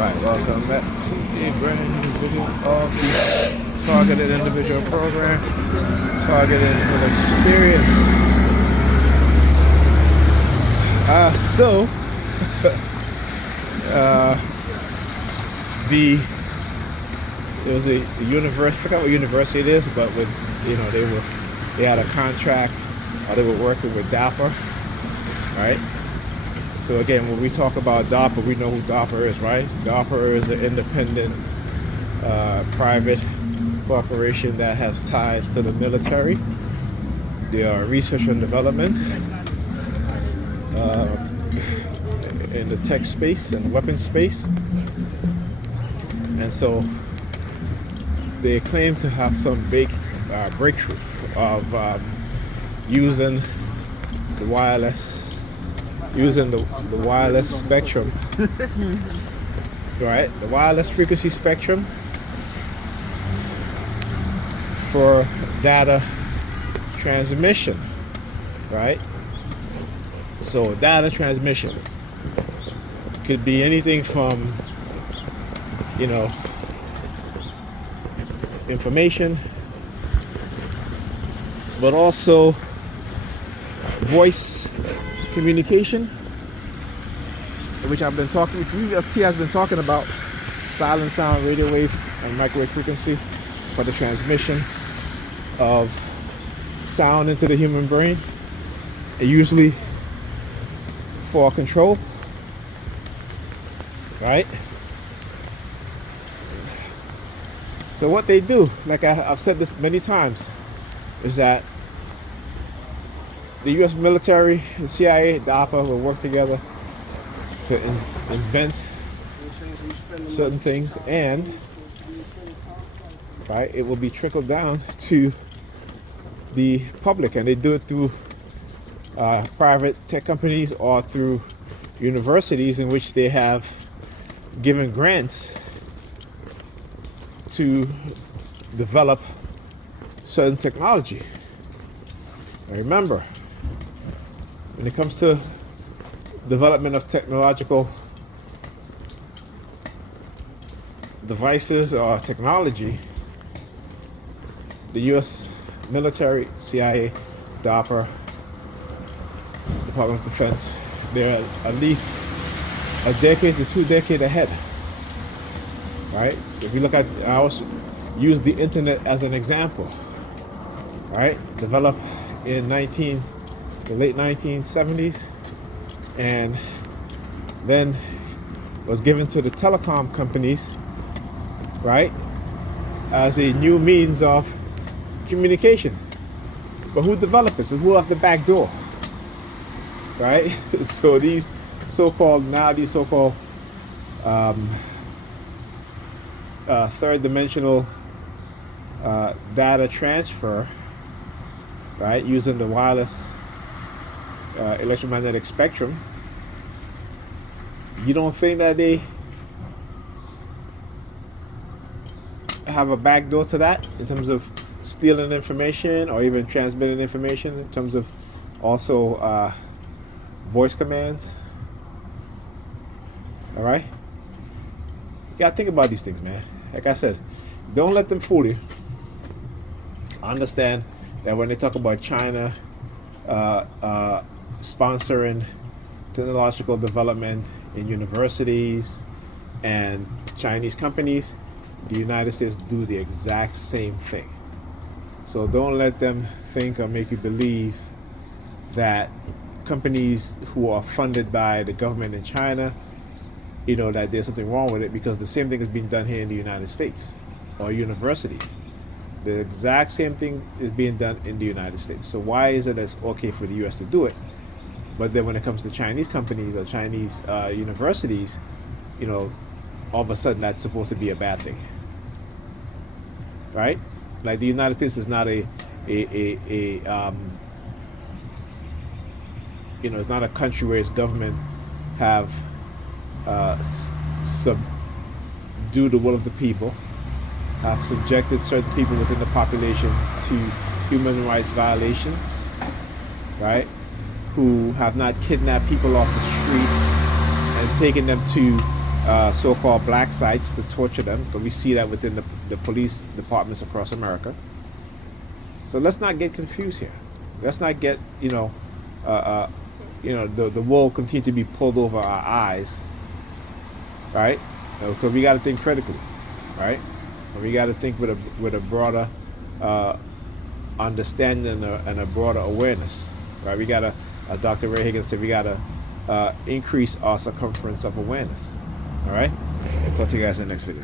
Right, welcome back to a brand new video of the Targeted Individual Program, Targeted Individual Experience. So, there was a university, I forgot what university it is, but when, they had a contract, or they were working with DARPA, right? So again, when we talk about DARPA, we know who DARPA is, right? DARPA is an independent private corporation that has ties to the military. They are research and development in the tech space and weapons space. And so they claim to have some big breakthrough of using the wireless spectrum, right? The wireless frequency spectrum for data transmission, right? So data transmission could be anything from, information, but also voice communication, which I've been talking to. T has been talking about silent sound, radio wave, and microwave frequency for the transmission of sound into the human brain, and usually for control, right? So what they do, like I've said this many times, is that the U.S. military, the CIA, DARPA will work together to invent certain things, and right, it will be trickled down to the public, and they do it through private tech companies or through universities in which they have given grants to develop certain technology. Now remember, when it comes to development of technological devices or technology, the U.S. military, CIA, DARPA, Department of Defense, they're at least a decade to 2 decades ahead, right? So if you look at, I always use the internet as an example, right? Developed in the late 1970s, and then was given to the telecom companies, right, as a new means of communication. But who developed this? Who have the back door, right? So these so-called third dimensional data transfer, right, using the wireless electromagnetic spectrum. You don't think that they have a backdoor to that in terms of stealing information or even transmitting information, in terms of also voice commands? All right, you gotta think about these things, man. Like I said, don't let them fool you. Understand that when they talk about China sponsoring technological development in universities and Chinese companies, the United States do the exact same thing. So don't let them think or make you believe that companies who are funded by the government in China, that there's something wrong with it, because the same thing is being done here in the United States or universities. The exact same thing is being done in the United States. So why is it that's okay for the U.S. to do it, but then when it comes to Chinese companies or Chinese universities, all of a sudden that's supposed to be a bad thing, right? Like the United States is not it's not a country where its government have subdued the will of the people, have subjected certain people within the population to human rights violations, right? Who have not kidnapped people off the street and taken them to so-called black sites to torture them, because we see that within the police departments across America. So let's not get confused here. Let's not get, the wool continue to be pulled over our eyes, right? Because we got to think critically, right? And we got to think with a broader understanding and a broader awareness, right? We got to, Dr. Ray Higgins said, we got to increase our circumference of awareness. All right. Talk to you guys in the next video.